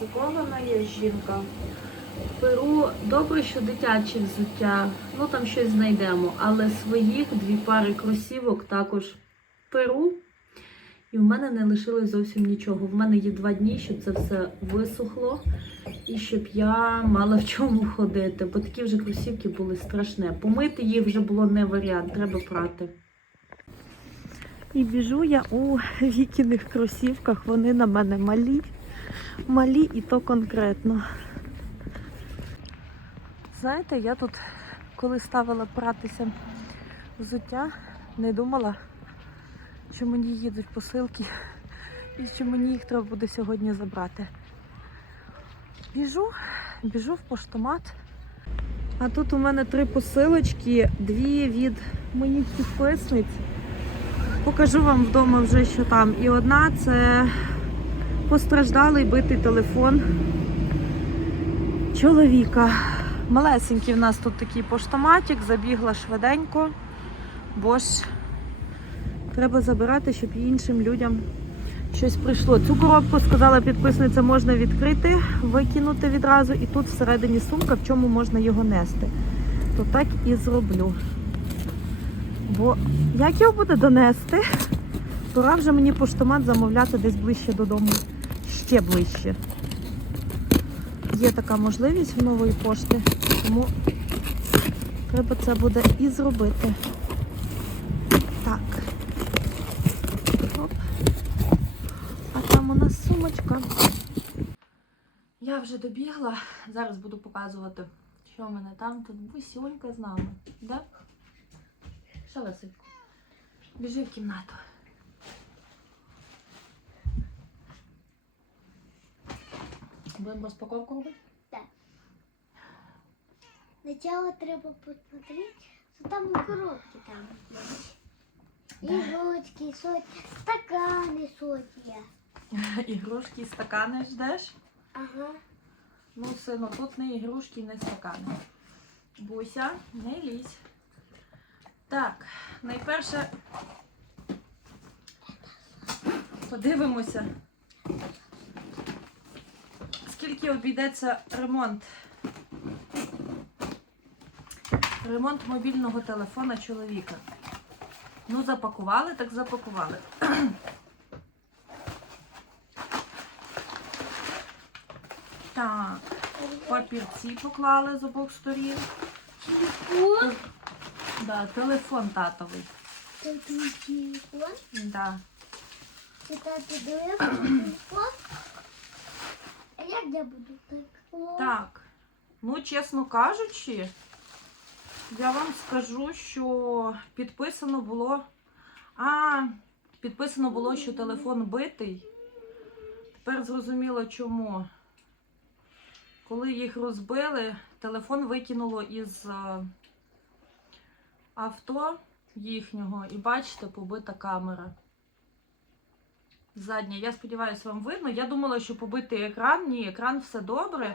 ризикована я жінка. Беру добре, що дитяче взуття, ну там щось знайдемо, але своїх дві пари кросівок також перу. І в мене не лишилось зовсім нічого. В мене є два дні, щоб це все висохло і щоб я мала в чому ходити. Бо такі вже кросівки були страшне. Помити їх вже було не варіант, треба прати. І біжу я у вікіних кросівках. Вони на мене малі. Малі і то конкретно. Знаєте, я тут, коли ставила пратися взуття, не думала, що мені їдуть посилки і що мені їх треба буде сьогодні забрати. Біжу, біжу в поштомат. А тут у мене три посилочки, дві від моїх підписниць. Покажу вам вдома вже, що там. І одна це постраждалий битий телефон чоловіка. Малесенький в нас тут такий поштоматик, забігла швиденько, бо ж треба забирати, щоб іншим людям щось прийшло. Цю коробку, сказала підписниця, можна відкрити, викинути відразу, і тут всередині сумка, в чому можна його нести. То так і зроблю. Бо як його буде донести, пора вже мені поштомат замовляти десь ближче додому, ще ближче. Є така можливість в нової пошти, тому треба це буде і зробити. Так. Оп. А там у нас сумочка. Я вже добігла. Зараз буду показувати, що в мене там. Тут бусюнька з нами. Да? Василько? Біжи в кімнату. Будемо розпаковку робити? Сначала треба посмотреть, что там коробки там есть. Игрушки, сотни, стаканы сотни. Ігрушки стакани ждеш? Ага. Ну, сину, тут не ігрушки, не стакани. Буся, не лізь. Так, найперше подивимося, скільки обійдеться ремонт. Ремонт мобільного телефона чоловіка. Ну, запакували, так запакували. Так. Папірці поклали з обох сторін. Телефон. Да, телефон татовий. Это твой телефон. Да. Это ты даешь телефон. А я буду? Телефон. Так. Ну, чесно кажучи, я вам скажу, що підписано було. А, підписано було, що телефон битий. Тепер зрозуміло чому. Коли їх розбили, телефон викинуло із е, авто їхнього, і бачите, побита камера. Задня. Я сподіваюся, вам видно. Я думала, що побитий екран. Ні, екран все добре.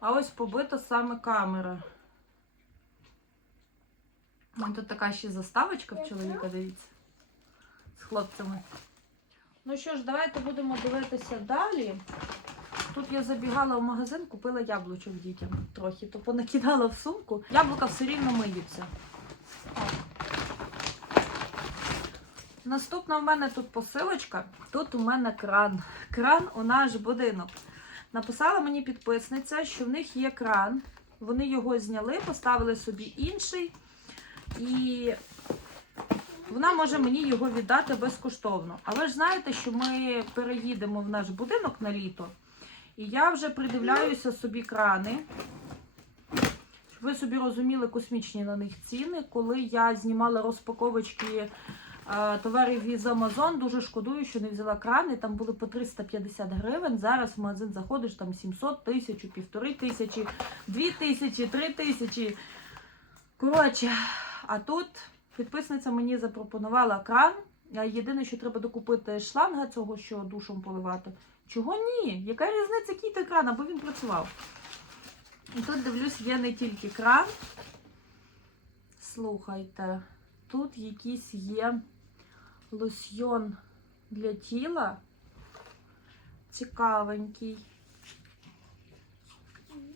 А ось побита саме камера. Тут така ще заставочка в чоловіка, дивіться. З хлопцями. Ну що ж, давайте будемо дивитися далі. Тут я забігала в магазин, купила яблучок дітям трохи, то понакидала в сумку. Яблука все рівно миються. Наступна в мене тут посилочка. Тут у мене кран. Кран у наш будинок. Написала мені підписниця, що в них є кран. Вони його зняли, поставили собі інший. І вона може мені його віддати безкоштовно. Але ж знаєте, що ми переїдемо в наш будинок на літо. І я вже придивляюся собі крани. Щоб ви собі розуміли космічні на них ціни. Коли я знімала розпаковочки товарів із Amazon, дуже шкодую, що не взяла крани. Там були по 350 гривень. Зараз в магазин заходиш там 700, тисячу, півтори тисячі, дві тисячі, три тисячі. Коротше, а тут підписниця мені запропонувала кран. Єдине, що треба докупити шланга цього, що душом поливати. Чого ні? Яка різниця, який той кран, аби він працював? І тут дивлюсь, є не тільки кран. Слухайте, тут якийсь є лосьйон для тіла. Цікавенький.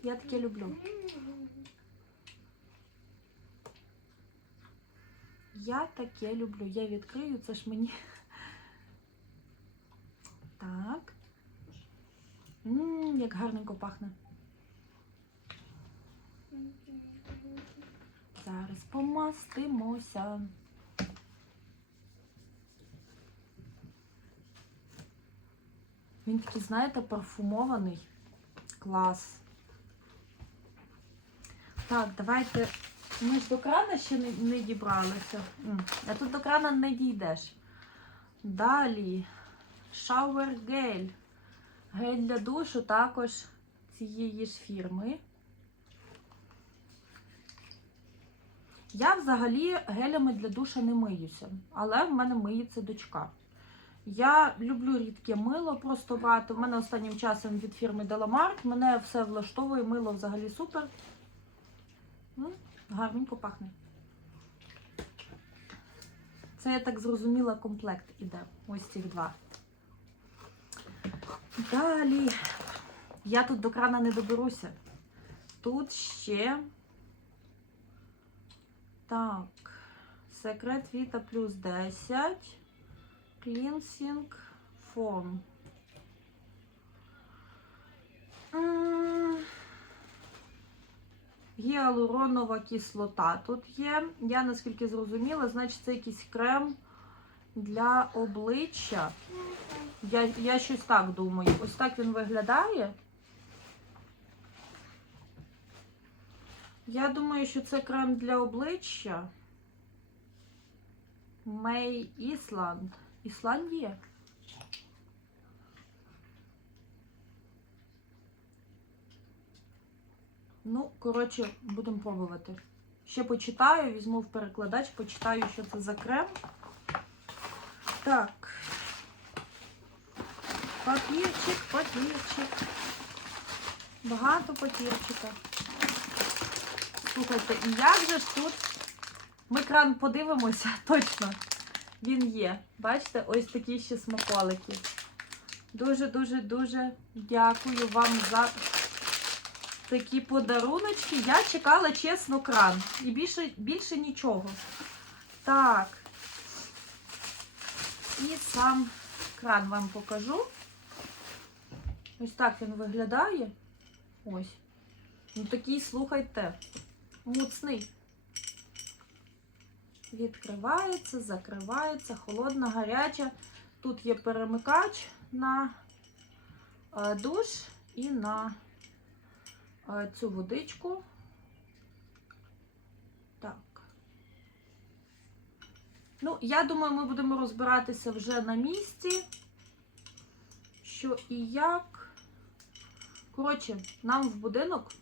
Я таке люблю. Я таке люблю. Я відкрию, це ж мені. Так. Ммм, як гарненько пахне. Зараз помастимося. Він такий, знаєте, парфумований. Клас. Так, давайте. Ми ж до крана ще не, не дібралися. А тут до крана не дійдеш. Далі. Shower гель. Гель для душу також цієї ж фірми. Я взагалі гелями для душа не миюся, але в мене миється дочка. Я люблю рідке мило просто брати. У мене останнім часом від фірми Деламарк. Мене все влаштовує, мило взагалі супер. М, Гарненько пахне. Це я так зрозуміла, комплект іде. Ось цих два. Далі. Я тут до крана не доберуся. Тут ще. Так. Секрет Vita плюс 10. Cleansing Foam. Гіалуронова кислота тут є. Я наскільки зрозуміла, значить це якийсь крем для обличчя. Я, я щось так думаю. Ось так він виглядає. Я думаю, що це крем для обличчя. Мей Ісланд. Ісландія? Ну, коротше, будемо пробувати. Ще почитаю, візьму в перекладач, почитаю, що це за крем. Так. Папірчик, папірчик. Багато папірчика. Слухайте, і як же тут? Ми кран подивимося, точно. Він є. Бачите, ось такі ще смаколики. Дуже-дуже дуже дякую вам за такі подаруночки. Я чекала, чесно, кран. І більше, більше нічого. Так. І сам кран вам покажу. Ось так він виглядає. Ось. Ну такий, слухайте, муцний. Відкривається, закривається, холодна, гаряча. Тут є перемикач на е, душ і на е, цю водичку. Так. Ну, я думаю, ми будемо розбиратися вже на місці. Що і як. Коротше, нам в будинок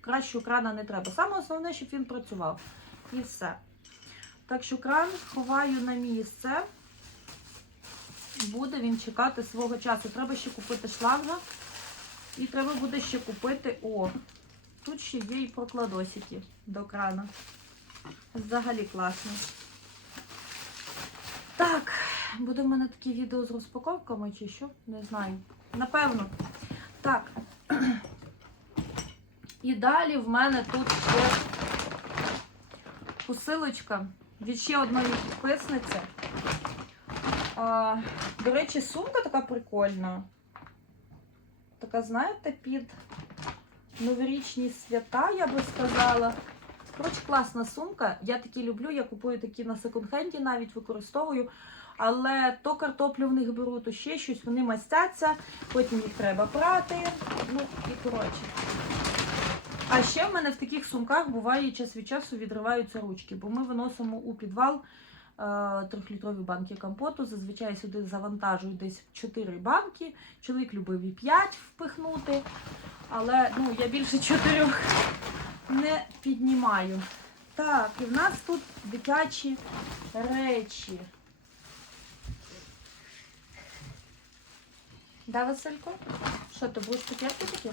кращого крана не треба. Саме основне, щоб він працював. І все. Так що кран ховаю на місце. Буде він чекати свого часу. Треба ще купити шланга. І треба буде ще купити. О, тут ще є і прокладосики до крана. Взагалі класно. Так, буде в мене такі відео з розпаковками чи що? Не знаю. Напевно. Так. І далі в мене тут ще посилочка від ще одної підписниці. А, до речі, сумка така прикольна. Така, знаєте, під новорічні свята, я би сказала. Коротше, класна сумка. Я такі люблю, я купую такі на секонд-хенді, навіть використовую. Але то картоплю в них беру, то ще щось, вони мастяться, потім їх треба прати. Ну і коротше. А ще в мене в таких сумках буває час від часу відриваються ручки, бо ми виносимо у підвал е, трьохлітрові банки компоту. Зазвичай сюди завантажують десь 4 банки. Чоловік любив і 5 впихнути, але ну, я більше 4 не піднімаю. Так, і в нас тут дитячі речі. Да, Василько? Що, ти будеш цукерки такі?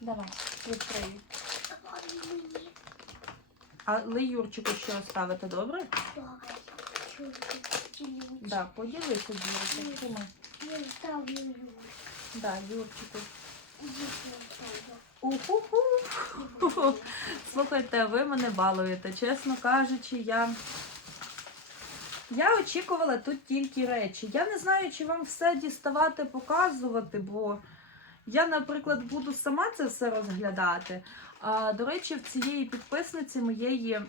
Давай, відкрию. Але Юрчику ще оставити, добре? Да, поділися, Юрчик. Тримай. Я ставлю. Да, Юрчику. Уху-ху. Слухайте, ви мене балуєте. Чесно кажучи, я. Я очікувала тут тільки речі. Я не знаю, чи вам все діставати, показувати, бо я, наприклад, буду сама це все розглядати. А, до речі, в цієї підписниці моєї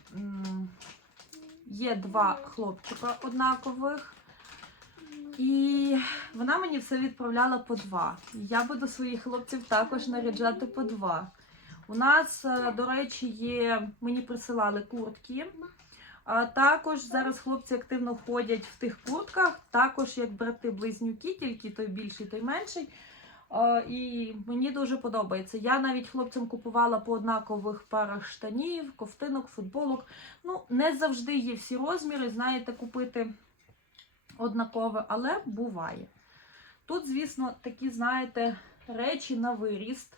є два хлопчика однакових. І вона мені все відправляла по два. Я буду своїх хлопців також наряджати по два. У нас, е, до речі, є, мені присилали куртки. А також зараз хлопці активно ходять в тих куртках, також як брати-близнюки, тільки той більший, той менший. А, І мені дуже подобається. Я навіть хлопцям купувала по однакових парах штанів, ковтинок, футболок. Ну, не завжди є всі розміри, знаєте, купити однакове, але буває. Тут, звісно, такі, знаєте, речі на виріст.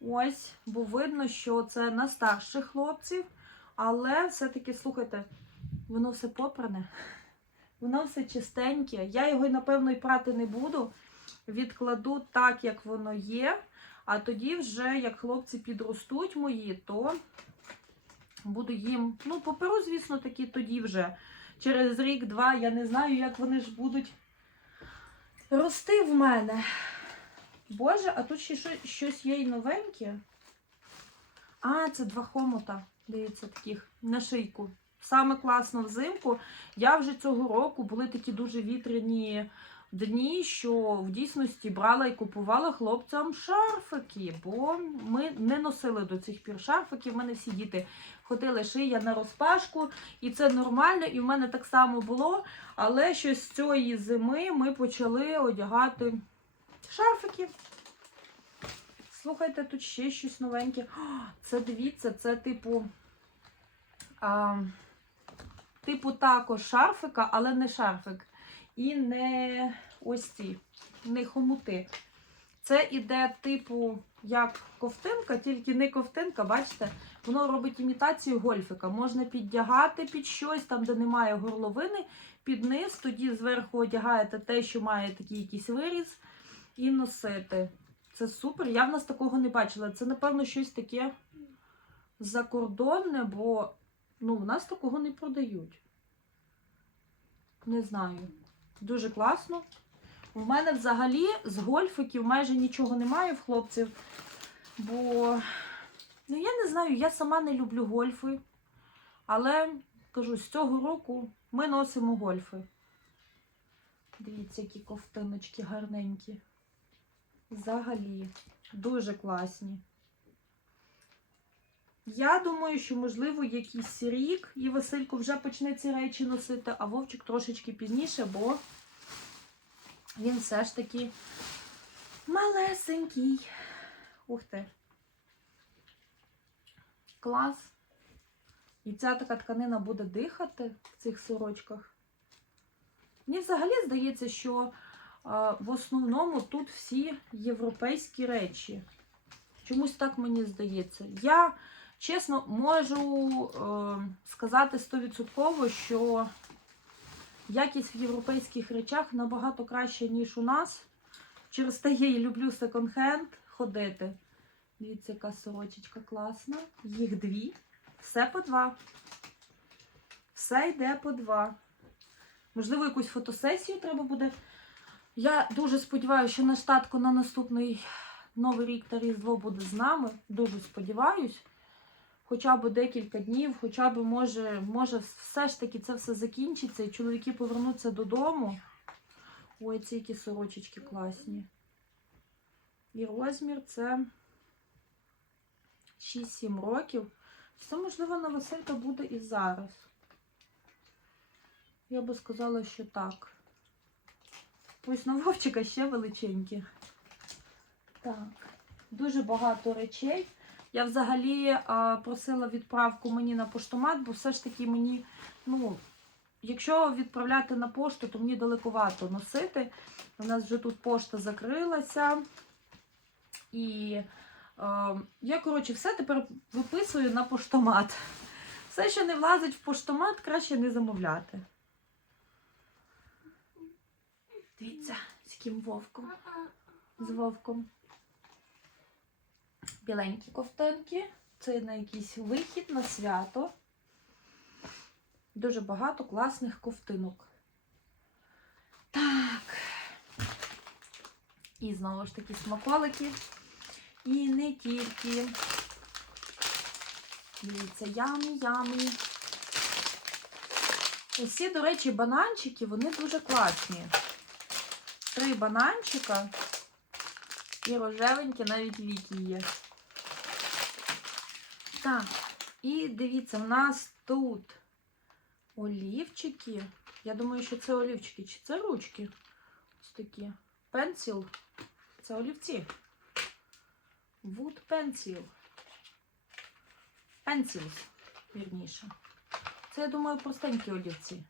Ось, бо видно, що це на старших хлопців, але все-таки, слухайте, воно все попране, воно все чистеньке. Я його, напевно, і прати не буду. Відкладу так, як воно є. А тоді, вже, як хлопці підростуть мої, то буду їм, ну, поперу, звісно, такі тоді вже. Через рік-два, я не знаю, як вони ж будуть рости в мене. Боже, а тут ще щось є й новеньке. А, це два хомута, дивіться, таких на шийку. Саме класно взимку. Я вже цього року були такі дуже вітряні дні, що в дійсності брала і купувала хлопцям шарфики, бо ми не носили до цих пір шарфики. В мене всі діти ходили шия на розпашку, і це нормально, і в мене так само було. Але щось з цієї зими ми почали одягати шарфики. Слухайте, тут ще щось новеньке. Це дивіться, це типу. А, типу також шарфика, але не шарфик. І не ось ці, не хомути. Це іде, типу, як ковтинка, тільки не ковтинка, бачите? Воно робить імітацію гольфика. Можна піддягати під щось, там, де немає горловини, під низ, тоді зверху одягаєте те, що має такий якийсь виріз, і носити. Це супер. Я в нас такого не бачила. Це, напевно, щось таке закордонне, бо ну, в нас такого не продають. Не знаю. Дуже класно. У мене взагалі з гольфиків майже нічого немає в хлопців, бо ну, я не знаю, я сама не люблю гольфи. Але кажу, з цього року ми носимо гольфи. Дивіться, які ковтиночки гарненькі. Взагалі, дуже класні. Я думаю, що, можливо, якийсь рік, і Василько вже почне ці речі носити, а Вовчик трошечки пізніше, бо він все ж таки малесенький. Ух ти. Клас. І ця така тканина буде дихати в цих сорочках. Мені взагалі здається, що а, в основному тут всі європейські речі. Чомусь так мені здається. Я, чесно, можу е, сказати 100%, що якість в європейських речах набагато краща, ніж у нас. Через те я і люблю секонд-хенд ходити. Дивіться, яка сорочечка класна. Їх дві. Все по два. Все йде по два. Можливо, якусь фотосесію треба буде. Я дуже сподіваюся, що наш татко на наступний Новий рік та Різдво буде з нами. Дуже сподіваюсь. Хоча б декілька днів, хоча б може, може все ж таки це все закінчиться і чоловіки повернуться додому. Ой, ці які сорочечки класні. І розмір це 6-7 років. Це, можливо, на Василька буде і зараз. Я би сказала, що так. Ось на Вовчика ще величенькі. Так, дуже багато речей. Я взагалі а, просила відправку мені на поштомат, бо все ж таки мені, ну, якщо відправляти на пошту, то мені далековато носити. У нас вже тут пошта закрилася. І е, я, коротше, все тепер виписую на поштомат. Все, що не влазить в поштомат, краще не замовляти. Дивіться, з яким вовком. З вовком. Біленькі ковтинки. Це на якийсь вихід на свято. Дуже багато класних ковтинок. Так. І знову ж таки смаколики. І не тільки. Дивіться, ямі, ямі. Усі, до речі, бананчики, вони дуже класні. Три бананчика. І рожевенькі навіть віки є. Так, і дивіться, в нас тут олівчики. Я думаю, що це олівчики, чи це ручки? Ось такі. Пенсіл. Це олівці. Wood pencil. Pencils, вірніше. Це, я думаю, простенькі олівці.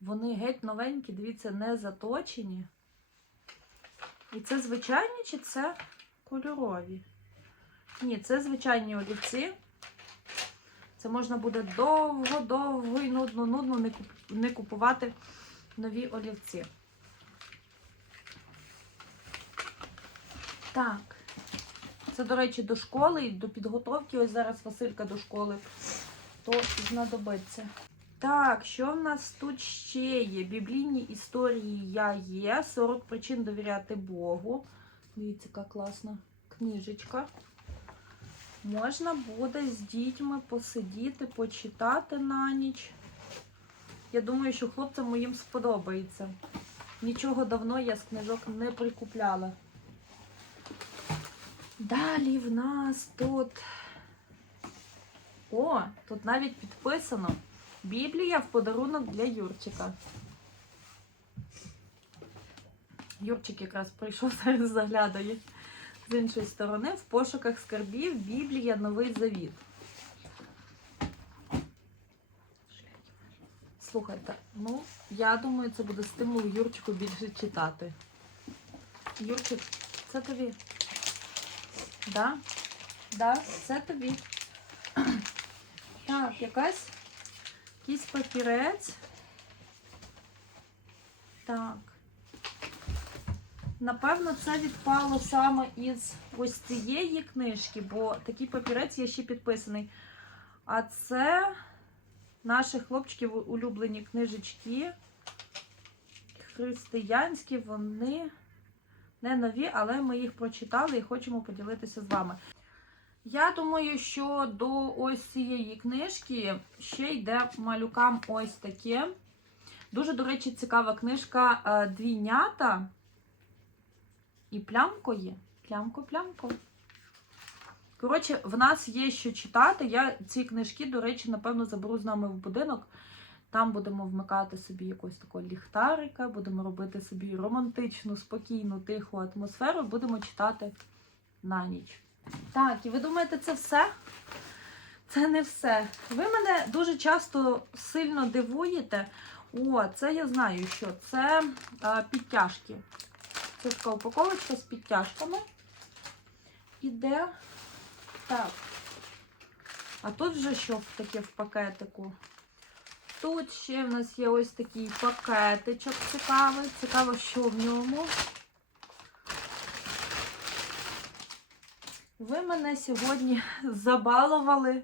Вони геть новенькі, дивіться, не заточені. І це звичайні чи це кольорові? Ні, це звичайні олівці. Це можна буде довго-довго і нудно-нудно не, купувати нові олівці. Так. Це, до речі, до школи і до підготовки. Ось зараз Василька до школи, то знадобиться. Так, що в нас тут ще є? Біблійні історії я є. 40 причин довіряти Богу. Дивіться, яка класна книжечка. Можна буде з дітьми посидіти, почитати на ніч. Я думаю, що хлопцям моїм сподобається. Нічого давно я з книжок не прикупляла. Далі в нас тут. О, тут навіть підписано. Біблія в подарунок для Юрчика. Юрчик якраз прийшов зараз заглядає з іншої сторони. В пошуках скарбів Біблія Новий Завіт. Слухайте, ну, я думаю, це буде стимул Юрчику більше читати. Юрчик, це тобі. Да? Да, це тобі. Так, якась якийсь папірець. Так. Напевно, це відпало саме із ось цієї книжки, бо такий папірець є ще підписаний. А це наші хлопчиків улюблені книжечки. Християнські, вони не нові, але ми їх прочитали і хочемо поділитися з вами. Я думаю, що до ось цієї книжки ще йде малюкам ось таке. Дуже, до речі, цікава книжка е, Двійнята. І плямко є. Плямко-плямко. Коротше, в нас є що читати. Я ці книжки, до речі, напевно, заберу з нами в будинок. Там будемо вмикати собі якогось такого ліхтарика, будемо робити собі романтичну, спокійну, тиху атмосферу, будемо читати на ніч. Так, і ви думаєте, це все? Це не все. Ви мене дуже часто сильно дивуєте. О, це я знаю, що це а, підтяжки. Це така упаковочка з підтяжками. Іде. Так. А тут вже що таке в пакетику? Тут ще в нас є ось такий пакетичок цікавий. Цікаво, що в ньому. Ви мене сьогодні забалували,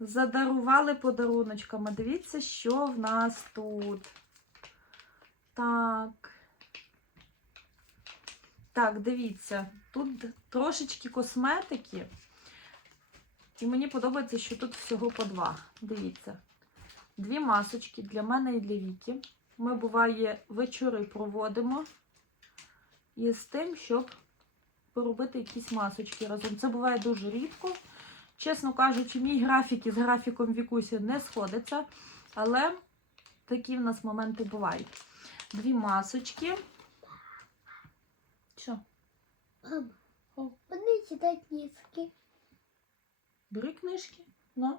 задарували подаруночками. Дивіться, що в нас тут. Так. Так, дивіться, тут трошечки косметики. І мені подобається, що тут всього по два. Дивіться. Дві масочки для мене і для Віки. Ми, буває, вечори проводимо із тим, щоб поробити якісь масочки разом. Це буває дуже рідко. Чесно кажучи, мій графік із графіком Вікусі не сходиться, але такі в нас моменти бувають. Дві масочки. Що? Мам, О. вони читають книжки. Бери книжки. На.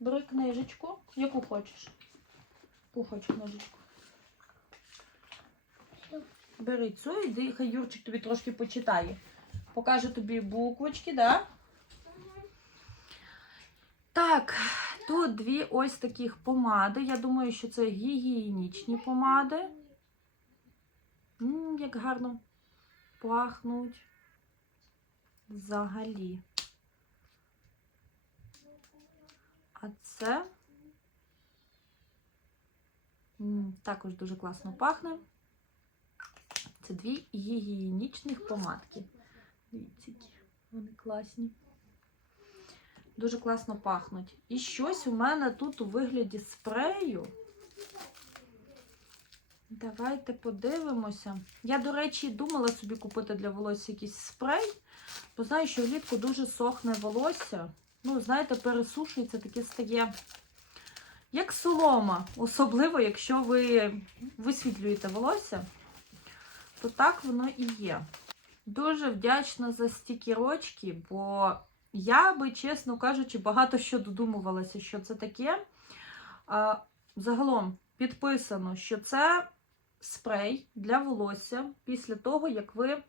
Бери книжечку. Яку хочеш? Яку хочеш книжечку? Бери цю, іди, хай Юрчик тобі трошки почитає. Покаже тобі буквочки, да? Так, тут дві ось таких помади. Я думаю, що це гігієнічні помади. М, як гарно пахнуть. взагалі. А це також дуже класно пахне. Це дві гігієнічних помадки. Дивіться, які вони класні. Дуже класно пахнуть. І щось у мене тут у вигляді спрею. Давайте подивимося. Я, до речі, думала собі купити для волосся якийсь спрей, бо знаю, що влітку дуже сохне волосся. Ну, знаєте, пересушується, таке стає як солома. Особливо, якщо ви висвітлюєте волосся, то так воно і є. Дуже вдячна за стікерочки, бо я би, чесно кажучи, багато що додумувалася, що це таке. А, загалом підписано, що це спрей для волосся після того, як ви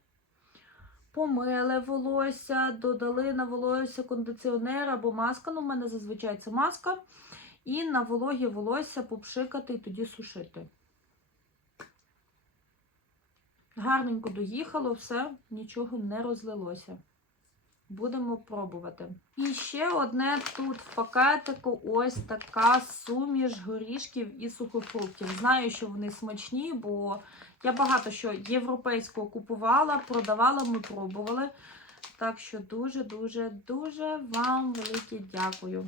помили волосся, додали на волосся кондиціонер або маска. Ну, у мене зазвичай це маска. І на вологі волосся попшикати і тоді сушити. Гарненько доїхало, все, нічого не розлилося. Будемо пробувати. І ще одне тут в пакетику ось така суміш горішків і сухофруктів. Знаю, що вони смачні, бо я багато що європейського купувала, продавала, ми пробували. Так що дуже-дуже дуже вам велике дякую.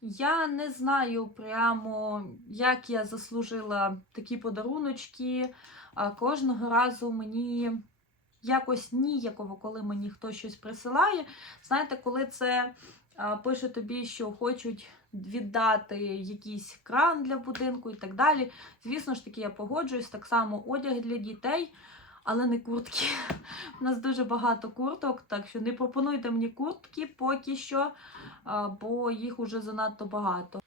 Я не знаю прямо, як я заслужила такі подаруночки. Кожного разу мені якось ніяково, коли мені хтось щось присилає. Знаєте, коли це пише тобі, що хочуть віддати якийсь кран для будинку і так далі. Звісно ж таки, я погоджуюсь, так само одяг для дітей, але не куртки. У нас дуже багато курток, так що не пропонуйте мені куртки поки що, бо їх уже занадто багато.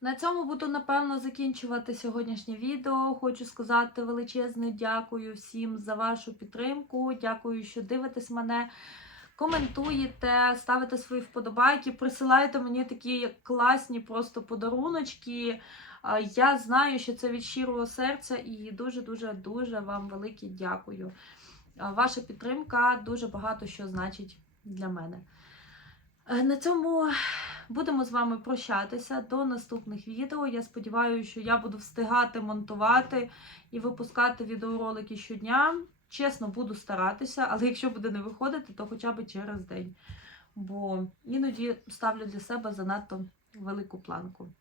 На цьому буду напевно закінчувати сьогоднішнє відео. Хочу сказати величезне дякую всім за вашу підтримку. Дякую, що дивитесь мене, коментуєте, ставите свої вподобайки, присилаєте мені такі класні просто подаруночки. Я знаю, що це від щирого серця, і дуже дуже дуже вам велике дякую. Ваша підтримка дуже багато що значить для мене. Е, На цьому будемо з вами прощатися до наступних відео. Я сподіваюся, що я буду встигати монтувати і випускати відеоролики щодня. Чесно, буду старатися, але якщо буде не виходити, то хоча б через день. Бо іноді ставлю для себе занадто велику планку.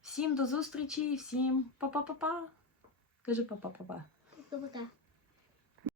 Всім до зустрічі, всім па-па-па-па. Кажи па-па-па-па. Пока-пока.